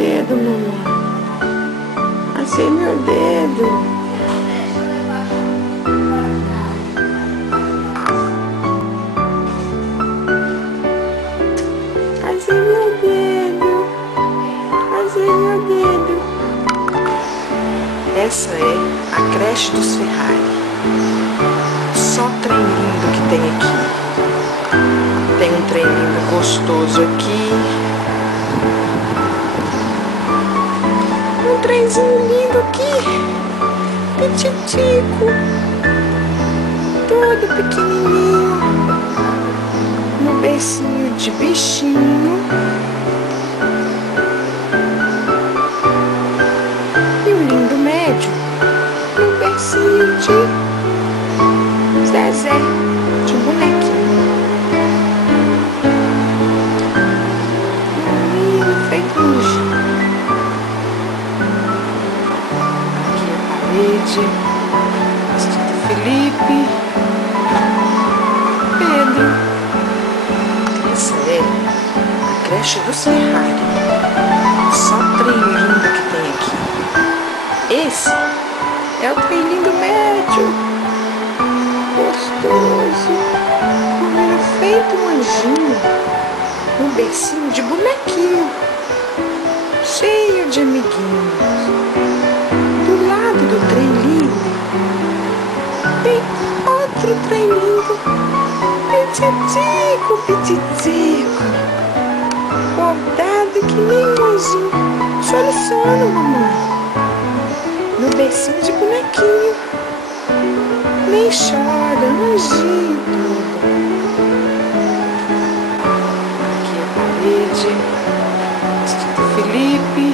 dedo, mamãe. Achei meu dedo. Achei meu dedo. Achei meu dedo. Essa é a creche dos Ferrari. Só trem lindo que tem aqui. Tem um trem lindo gostoso aqui. Um trenzinho lindo aqui. Petitico. Todo pequenininho. No bercinho de bichinho. E o lindo médio. No bercinho de Zezé. De bonequinho. Feito um giro. Aqui a parede. Escrito Felipe. Pedro. Essa é a creche dos Ferrari. Só trem lindo que tem aqui. Esse é o trem lindo médio. Gostoso. Comendo feito um anjinho. Um bercinho de bonequinho, cheio de amiguinhos. Do lado do trem lindo, tem outro trem lindo, petitico, petitico, bordado que nem um anjinho. Chora o sono, mamãe, no bercinho de bonequinho. Nem chora, anjinho todo. Escrito Felipe.